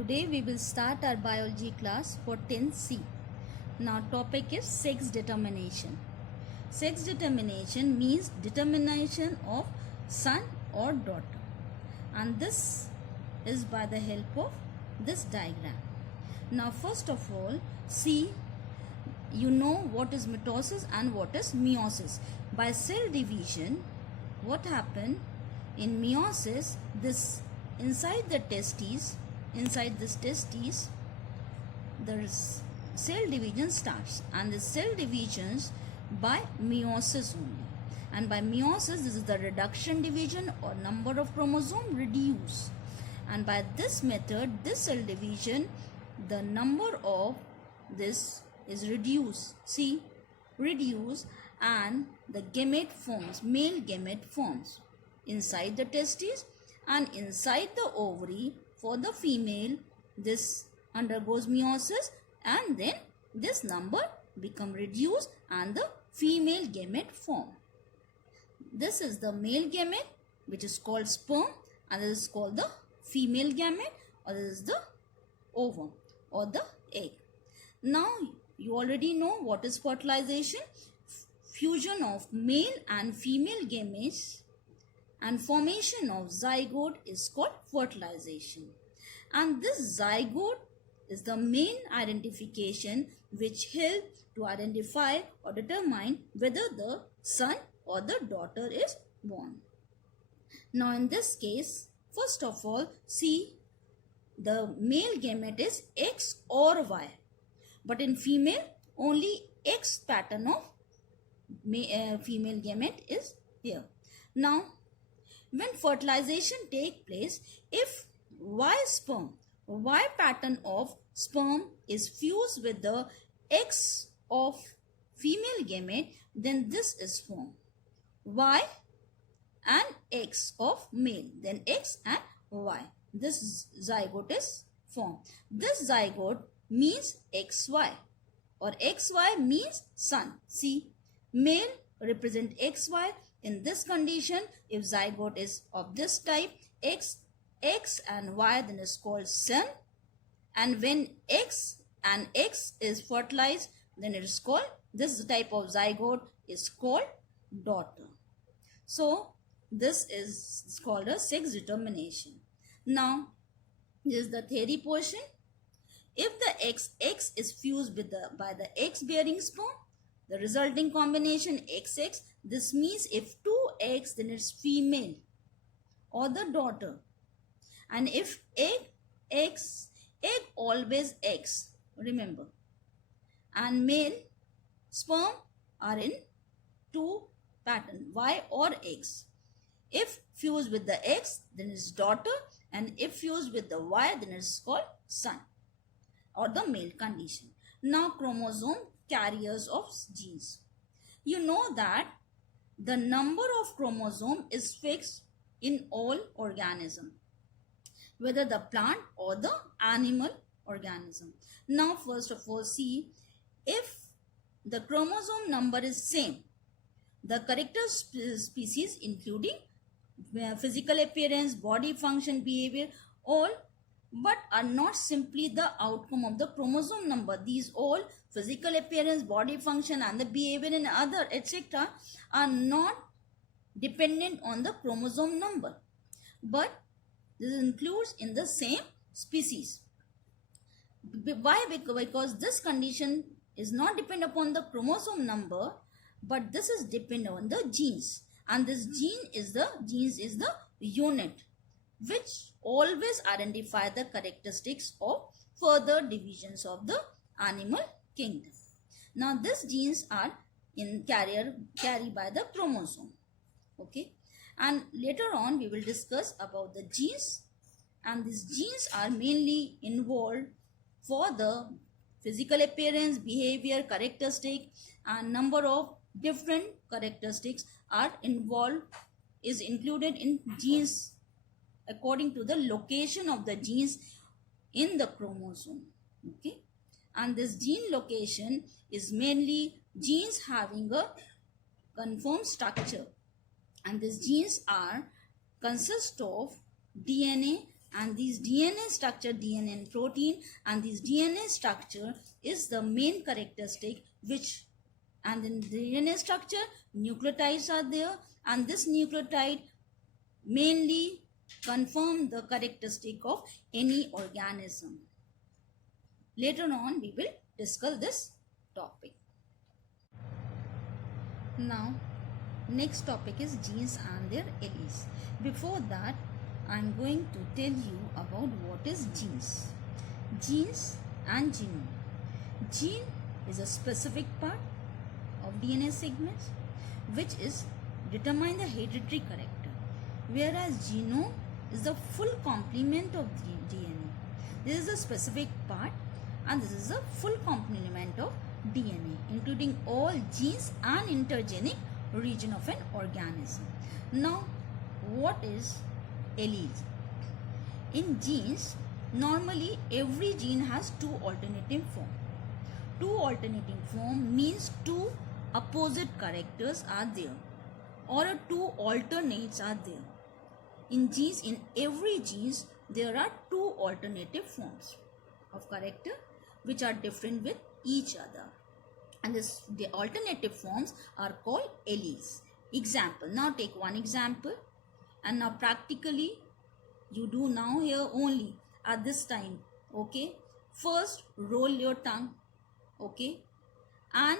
Today we will start our biology class for 10C. Now topic is sex determination. Sex determination means determination of son or daughter, and this is by the help of this diagram. Now first of all, see, you know what is mitosis and what is meiosis. By cell division, what happened in meiosis, this inside this testes, the cell division starts, and the cell divisions by meiosis only. And by meiosis, this is the reduction division or number of chromosome reduce. And by this method, this cell division, the number of this is reduced. See, reduce, and the gamete forms, male gamete forms inside the testes, and inside the ovary for the female, this undergoes meiosis, and then this number become reduced and the female gamete form. This is the male gamete, which is called sperm, and this is called the female gamete, or this is the ovum or the egg. Now you already know what is fertilization. Fusion of male and female gametes and formation of zygote is called fertilization. And this zygote is the main identification which helps to identify or determine whether the son or the daughter is born. Now in this case, first of all, see, the male gamete is X or Y, but in female only X pattern of female gamete is here. Now when fertilization take place, if Y pattern of sperm is fused with the X of female gamete, then this is formed. Y and X of male, then X and Y. This zygote is formed. This zygote means XY, or XY means son. See, male represent XY. In this condition, if zygote is of this type, X and Y, then is called son. And when X and X is fertilized, then it is called, this type of zygote is called daughter. So this is called a sex determination. Now this is the theory portion. If the XX is fused with by the X bearing sperm, the resulting combination XX, this means if 2X, then it's female or the daughter. And if egg always X, remember. And male sperm are in two pattern, Y or X. If fused with the X, then it's daughter, and if fused with the Y, then it's called son or the male condition. Now chromosome carriers of genes. You know that the number of chromosome is fixed in all organism, whether the plant or the animal organism. Now first of all, see, if the chromosome number is same, the character species including physical appearance, body function, behavior, all, but are not simply the outcome of the chromosome number. These all, physical appearance, body function, and the behavior and other etc. are not dependent on the chromosome number, but this includes in the same species. Why? Because this condition is not dependent upon the chromosome number, but this is dependent on the genes, and this gene is the unit which always identify the characteristics of further divisions of the animal kingdom. Now these genes are carried by the chromosome. Okay, and later on we will discuss about the genes, and these genes are mainly involved for the physical appearance, behavior, characteristic, and number of different characteristics are included in genes according to the location of the genes in the chromosome. Okay, and this gene location is mainly genes having a conformed structure, and these genes consist of DNA And these DNA structure, DNA and protein, and this DNA structure is the main characteristic which, and in DNA structure nucleotides are there, and this nucleotide mainly confirm the characteristic of any organism. Later on we will discuss this topic. Now next topic is genes and their alleles. Before that, I am going to tell you about what is genes. Genes and genome. Gene is a specific part of DNA segments which is determine the hereditary character, whereas genome is the full complement of the DNA. This is a specific part and this is a full complement of DNA, including all genes and intergenic region of an organism. Now, what is alleles? In genes, normally every gene has two alternating forms. Two alternating form means two opposite characters are there, or two alternates are there. In genes, in every genes, there are two alternative forms of character which are different with each other. And the alternative forms are called alleles. Example, now take one example, and now practically you do now here only at this time. Okay, first roll your tongue, okay, and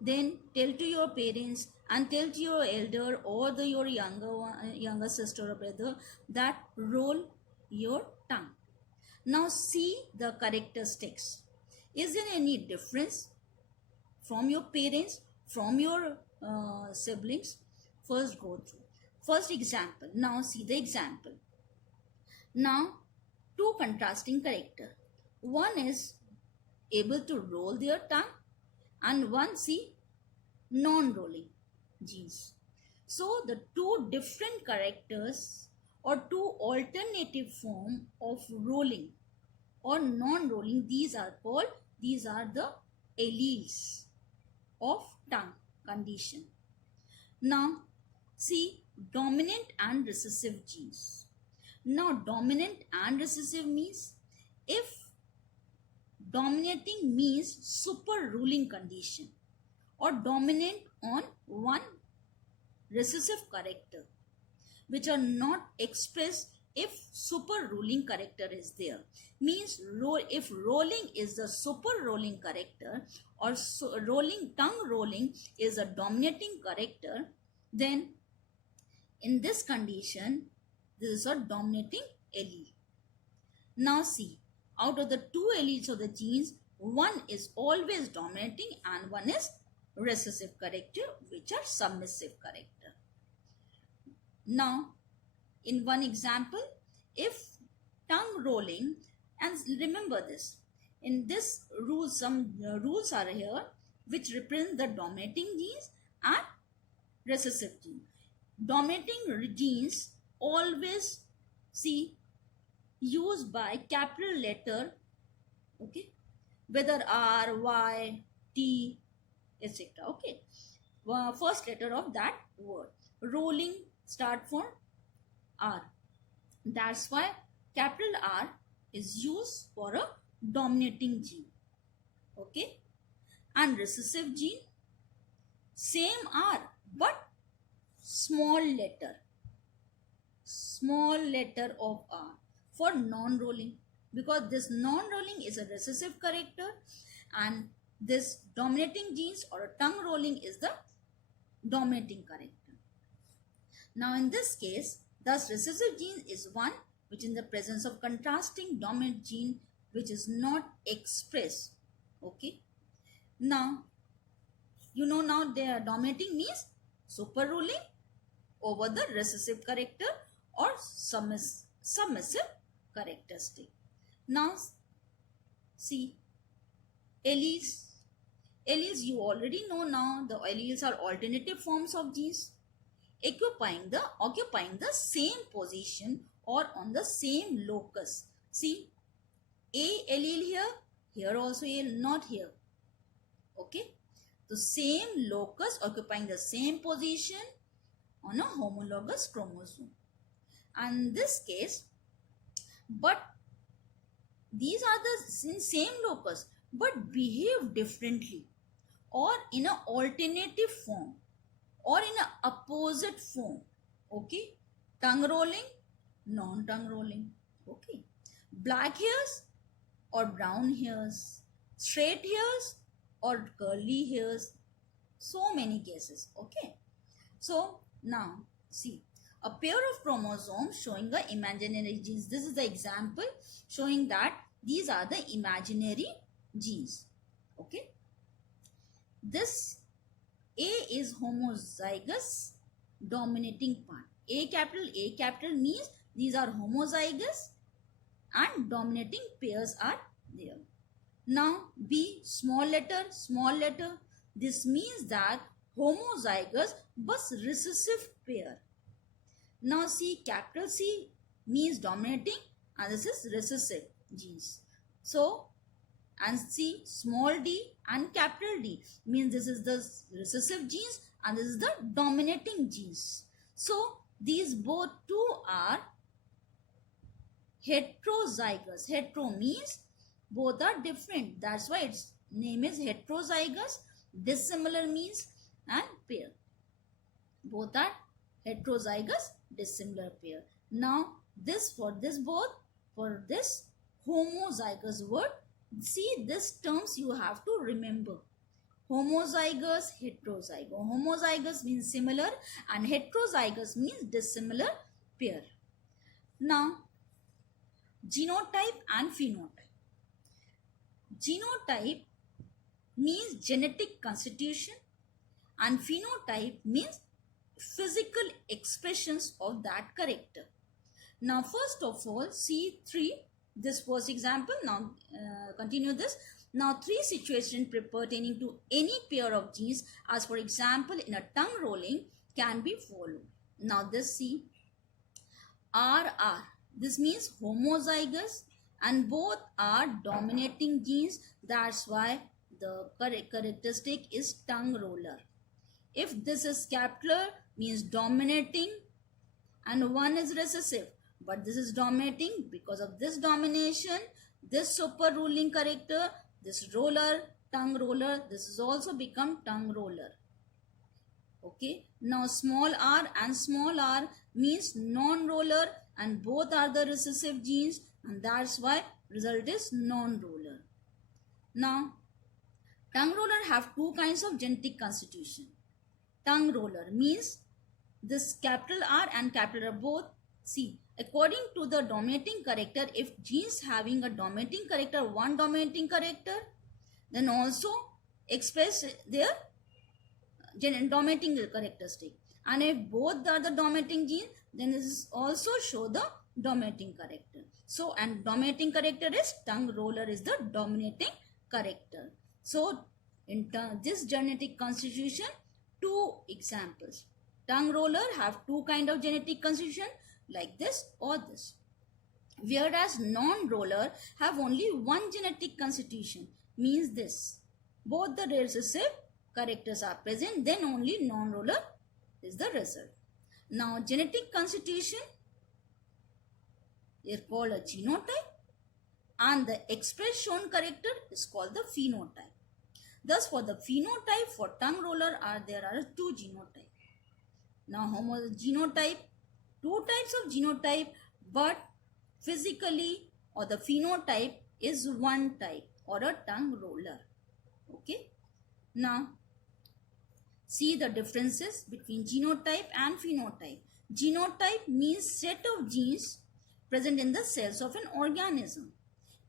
then tell to your parents and tell to your elder or your younger sister or brother that roll your tongue. Now see the characteristics. Is there any difference from your parents, from your siblings? First go through. First example. Now see the example. Now two contrasting character. One is able to roll their tongue and one see non-rolling genes. So the two different characters or two alternative form of rolling or non-rolling, these are the alleles of tongue condition. Now see dominant and recessive genes. Now dominant and recessive means, if dominating means super ruling condition or dominant on one recessive character which are not expressed if super ruling character is there, means if rolling is the super rolling character or tongue rolling is a dominating character, then in this condition this is a dominating allele. Now see, out of the two alleles of the genes, one is always dominating and one is recessive character, which are submissive character. Now in one example, if tongue rolling, and remember this, in this rule some rules are here which represent the dominating genes and recessive genes. Dominating genes always see used by capital letter, okay, whether R, Y, T, etc. Okay, first letter of that word. Rolling start from R. That's why capital R is used for a dominating gene. Okay, and recessive gene, same R but small letter of R for non-rolling, because this non-rolling is a recessive character and this dominating genes or a tongue rolling is the dominating character. Now in this case, thus recessive gene is one which in the presence of contrasting dominant gene which is not expressed. Okay, now you know, now their dominating means super ruling over the recessive character or submissive characteristic. Now see alleles. Alleles you already know now, the alleles are alternative forms of genes occupying the same position or on the same locus. See, A allele here also A, not here. Okay, the same locus occupying the same position on a homologous chromosome. And in this case, but these are the in same locus but behave differently, or in an alternative form, or in an opposite form. Okay, tongue rolling, non tongue rolling. Okay, black hairs or brown hairs, straight hairs or curly hairs, so many cases. Okay, so now see, a pair of chromosomes showing the imaginary genes. This is the example showing that these are the imaginary genes. Okay, this A is homozygous dominating part. A capital means these are homozygous and dominating pairs are there. Now B, small letter, this means that homozygous but recessive pair. Now capital C means dominating and this is recessive genes. So, and C, small d and capital D means this is the recessive genes and this is the dominating genes. So these both two are heterozygous. Hetero means both are different. That's why its name is heterozygous. Dissimilar means and pair. Both are heterozygous, dissimilar pair. Now this for this homozygous word, see this terms you have to remember. Homozygous, heterozygous. Homozygous means similar and heterozygous means dissimilar pair. Now genotype and phenotype. Genotype means genetic constitution and phenotype means physical expressions of that character. Now first of all, see this first example. Now continue this. Now 3 situations pertaining to any pair of genes, as for example in a tongue rolling, can be followed. Now this see, RR, this means homozygous and both are dominating genes. That's why the characteristic is tongue roller. If this is scapular means dominating and one is recessive, but this is dominating. Because of this domination, this super ruling character, this roller, tongue roller, this is also become tongue roller. Okay, now small r and small r means non-roller and both are the recessive genes and that's why result is non-roller. Now tongue roller have 2 kinds of genetic constitution. Tongue roller means this capital R and capital R both. See, according to the dominating character, if genes having a dominating character, one dominating character, then also express their dominating characteristic. And if both are the dominating gene, then this is also show the dominating character. So, and dominating character is tongue roller is the dominating character. So, in this genetic constitution, 2 examples. Tongue roller have 2 kind of genetic constitution like this or this. Whereas non-roller have only 1 genetic constitution, means this. Both the recessive characters are present, then only non-roller is the result. Now genetic constitution is called a genotype and the express shown character is called the phenotype. Thus for the phenotype for tongue roller there are 2 genotypes. Now genotype, 2 types of genotype, but physically or the phenotype is 1 type or a tongue roller. Okay. Now see the differences between genotype and phenotype. Genotype means set of genes present in the cells of an organism.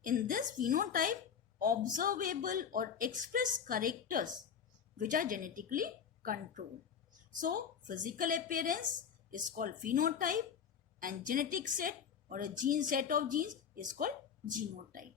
In this phenotype, observable or expressed characters which are genetically controlled. So physical appearance is called phenotype and genetic set or a gene set of genes is called genotype.